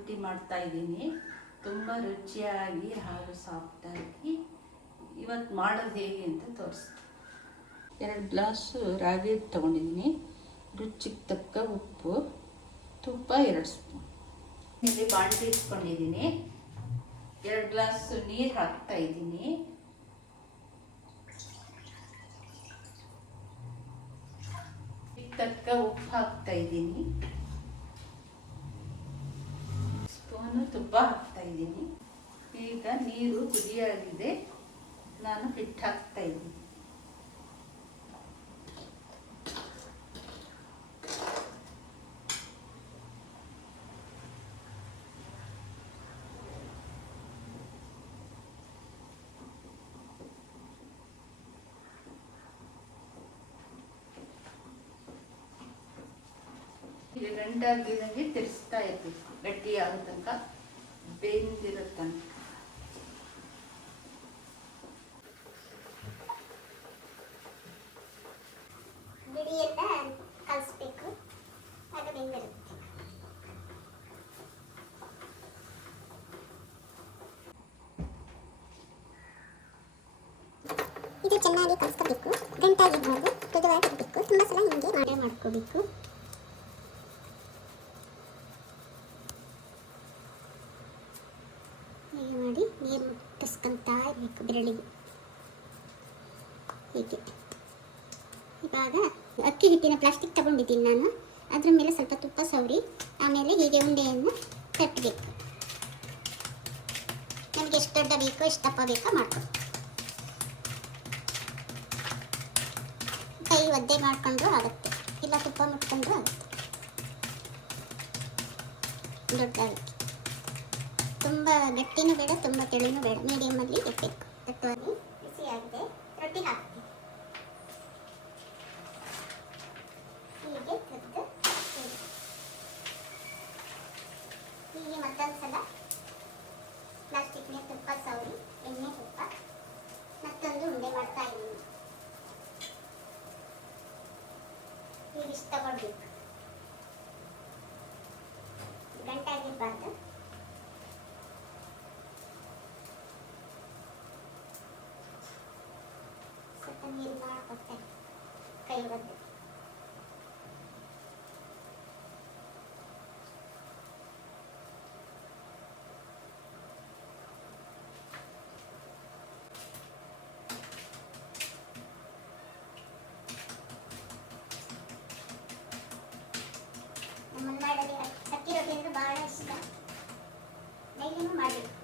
ರೊಟ್ಟಿ ಮಾಡ್ತಾ ಇದ್ದೀನಿ. ತುಂಬ ರುಚಿಯಾಗಿ ಹಾಗೂ ಸಾಫ್ಟಾಗಿ. ಇವತ್ತು ಮಾಡೋದು ಹೇಗೆ ಅಂತ ತೋರಿಸ್ತೀನಿ. 2 ಗ್ಲಾಸು ರಾಗಿ ತೊಗೊಂಡಿದ್ದೀನಿ. ರುಚಿಗೆ ತಕ್ಕ ಉಪ್ಪು, ತುಪ್ಪ 2 ಸ್ಪೂನ್. ಇಲ್ಲಿ ಬಾಣಲಿ ಇಟ್ಕೊಂಡಿದ್ದೀನಿ. 2 ಗ್ಲಾಸ್ ನೀರು ಹಾಕ್ತಾ ಇದ್ದೀನಿ. ತಕ್ಕ ಉಪ್ಪು ಹಾಕ್ತಾ ಇದ್ದೀನಿ. ಸ್ಪೂನು ತುಪ್ಪ ಹಾಕ್ತಾ ಇದ್ದೀನಿ. ಈಗ ನೀರು ಕುದಿಯಾಗಿದೆ. ನಾನು ಹಿಟ್ಟು ಹಾಕ್ತಾ ಇದ್ದೀನಿ. ಇದು ಗಂಟಾಗಿದಂಗೆ ತಿರ್ಸ್ತಾ ಇರಬೇಕು. ಗಟ್ಟಿ ಆಗೋ ತನಕ, ಬೆಂದಿರೋ ತನಕ. ಬಿಡಿ ಎಲ್ಲ ಕಲಿಸ್ಬೇಕು, ಆಗ ಬೆಂದಿರುತ್ತೆ. ಇದು ಚೆನ್ನಾಗಿ ಕಲಿಸ್ಕೋಬೇಕು. ಗಂಟಾಗಿರ್ಬಾರ್ದು, ಮೃದುವಾಗಿರಬೇಕು. ತುಂಬ ಸಲ ಹಿಂಗೆ ಮಾಡ್ಕೋಬೇಕು. ಹೀಗೆ ಮಾಡಿ ನೀರು ಮುಟ್ಟಿಸ್ಕೊತಾ ಇರಬೇಕು ಬೆರಳಿಗೆ. ಹೀಗೆ ಇವಾಗ ಅಕ್ಕಿ ಹಿಟ್ಟಿನ ಪ್ಲಾಸ್ಟಿಕ್ ತಗೊಂಡಿದ್ದೀನಿ ನಾನು. ಅದ್ರ ಮೇಲೆ ಸ್ವಲ್ಪ ತುಪ್ಪ ಸವರಿ ಆಮೇಲೆ ಹೀಗೆ ಉಂಡೆಯನ್ನು ತಟ್ಟಬೇಕು. ನಮಗೆ ಎಷ್ಟು ದೊಡ್ಡ ಬೇಕೋ ಎಷ್ಟು ದಪ್ಪ ಬೇಕೋ ಮಾಡ್ಕೊ. ಕೈ ಒದ್ದೆ ಮಾಡ್ಕೊಂಡ್ರೂ ಆಗುತ್ತೆ, ಇಲ್ಲ ತುಪ್ಪ ಮುಟ್ಕೊಂಡ್ರೂ ಆಗುತ್ತೆ. ದೊಡ್ಡದಾಗುತ್ತೆ. ತುಂಬ ಗಟ್ಟಿನೂ ಬೇಡ, ತುಂಬ ತೆಳುನೂ ಬೇಡ, ಮೀಡಿಯಮಲ್ಲಿ ಇರಬೇಕು. ತಟ್ಟುವಾಗಿ ಬಿಸಿಯಾಗಿದೆ. ರೊಟ್ಟಿ ಹಾಕ್ತೀನಿ. ಹೀಗೆ ತೆಗೆದು ಹೀಗೆ ಮತ್ತೊಂದು ಸಲ ಪ್ಲಾಸ್ಟಿಕ್ನೇ ತುಪ್ಪ ಸವರಿ, ಎಣ್ಣೆ ತುಪ್ಪ, ಮತ್ತೊಂದು ಉಂಡೆ ಮಾಡ್ತಾ ಇದ್ದೀನಿ. ಹೀಗಿಷ್ಟು ತಗೊಳ್ಬೇಕು. ಗಂಟಾಗಿರಬಾರ್ದು. ಸ್ವಲ್ಪ ನೀರು ಮಾಡ್ಕೊಡ್ತೇನೆ ಕೈ ಒದ್ದೆ. ನಮ್ಮ ಮಾಡೋದು ಅಕ್ಕಿ ರೊಟ್ಟಿ ಅಂದ್ರೆ ಭಾಳ ಇಷ್ಟ. ಡೈಲಿನೂ ಮಾಡಬೇಕು.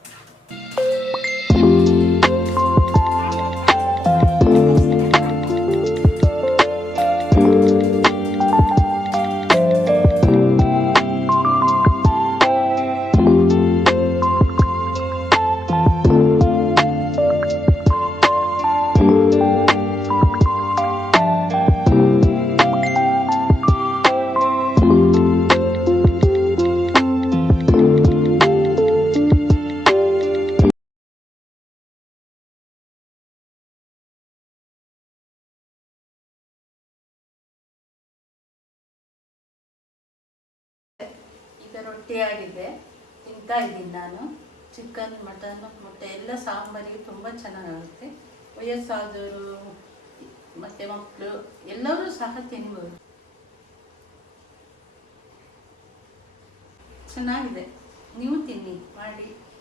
ಈಗ ರೊಟ್ಟಿ ಆಗಿದೆ, ತಿಂತಾ ಇದ್ದೀನಿ ನಾನು. ಚಿಕನ್, ಮಟನ್, ಮೊಟ್ಟೆ ಎಲ್ಲ ಸಾಂಬಾರಿಗೆ ತುಂಬ ಚೆನ್ನಾಗಾಗುತ್ತೆ. ವಯಸ್ಸಾದವರು ಮತ್ತು ಮಕ್ಕಳು ಎಲ್ಲರೂ ಸಹ ತಿನ್ಬೋದು. ಚೆನ್ನಾಗಿದೆ, ನೀವು ತಿನ್ನಿ ಮಾಡಿ.